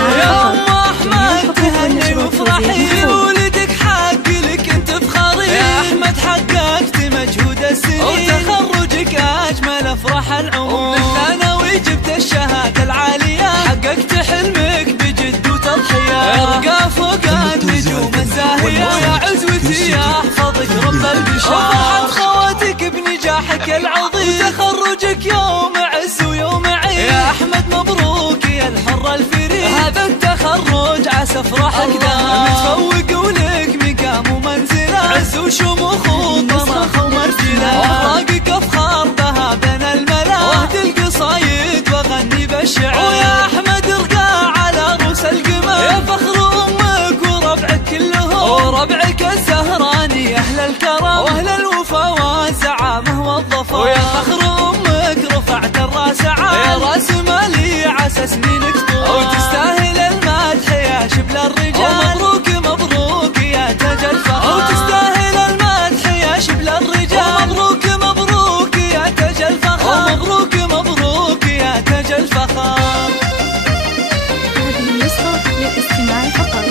يا أم أحمد تهني وافرحي، ولدك حق لك انت فخري. يا أحمد حققت مجهود السنين، وتخرجك أجمل أفراح العمر. بالثانوي جبت الشهادة العالية، حققت حلمك بجد وتضحية. ارقى فوق النجوم الزاهية، ويا عزوتي يحفظك رب البشار. وفرحت خواتك بنجاحك العظيم، وتخرجك يوم عز ويوم عيد. يا أحمد مبروك يا الحر الفريد، هذا التخرج عسى افراحك دام. متفوق ولك مقام ومنزله، عز وشموخ وطمخ ومرجله. أخلاقك أفخار بها بين الملا، واهدي القصايد واغني بالشعر. ويا أحمد ارقى على رؤوس القمم، يا فخر أمك وربعك كلهم، وربعك الزهراني أهل الكرم، وأهل الوفا والزعامة والظفر. ويا فخر أمك رفعت الراس عال، يا راس مالي عسى سنينك طول، وتستاهل المدح يا شبل الرجال. ومبروك مبروك يا تاج الفخر، وتستاهل المدح يا شبل الرجال. ومبروك مبروك يا تاج الفخر، ومبروك مبروك يا تاج الفخر. هذه النسخة للاستماع فقط.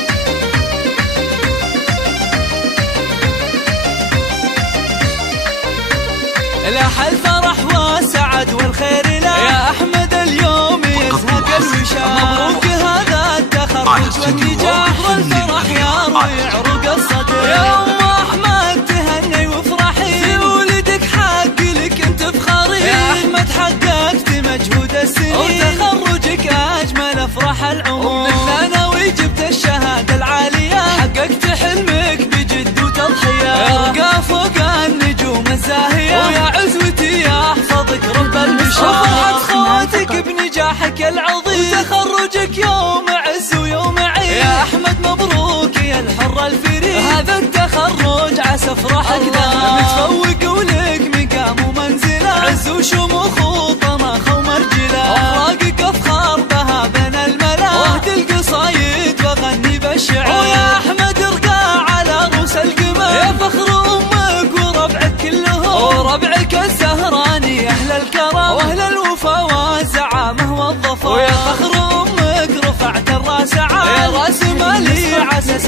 لاح الفرح والسعد والخير له، يا أحمد اليوم يزهق الوشاح. مبروك هذا التخرج والنجاح، والفرح يروي عروق الصدر. يا أم أحمد تهني وافرحي، ولدك حق لك انت فخري. يا أحمد حققت مجهود السنين، وتخرجك أجمل أفراح العمر. بالثانوي جبت الشهادة العالية، حققت حلمك بجد وتضحية. ارقى فوق النجوم الزاهية، ويا عزوتي يحفظك رب البشار. وفرحت خواتك بنجاحك العظيم، وتخرجك يوم عز ويوم عيد. يا أحمد مبروك يا الحر الفريد، هذا التخرج عسى افراحك دام. متفوق ولك مقام ومنزله، عز وشموخ وطمخ ومرجله. أخلاقك أفخار بها بين الملا، واهدي القصايد واغني بالشعر. ويا أحمد ارقى على رؤوس القمم، يا فخر أمك وربعك كلهم، وربعك الزهراني أهل الكرم، وأهل الوفا والزعامة والظفر. ويا فخر أمك رفعت الراس عال، يا راس مالي عسى